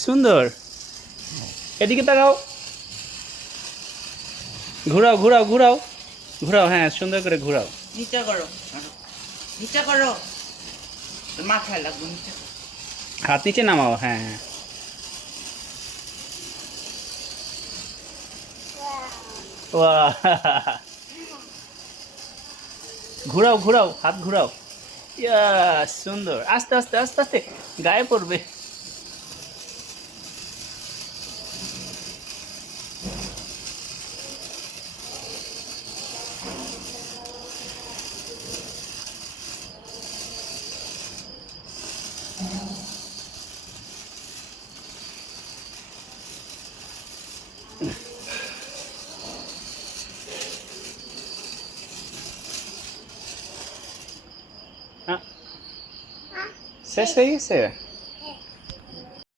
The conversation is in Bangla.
সুন্দর। এদিকে তাকাও। ঘোরাও ঘোরাও ঘোরাও। ঘোরাও হ্যাঁ সুন্দর করে ঘোরাও। নিচে করো। নিচে করো। মাথায় লাগবে নিচে হাত নিচে নামাও হ্যাঁ হ্যাঁ! ঘোরাও ঘোরাও হাত ঘোরাও। সুন্দর আস্তে আস্তে আস্তে আস্তে গায়ে পড়বে Você é feio, você. É.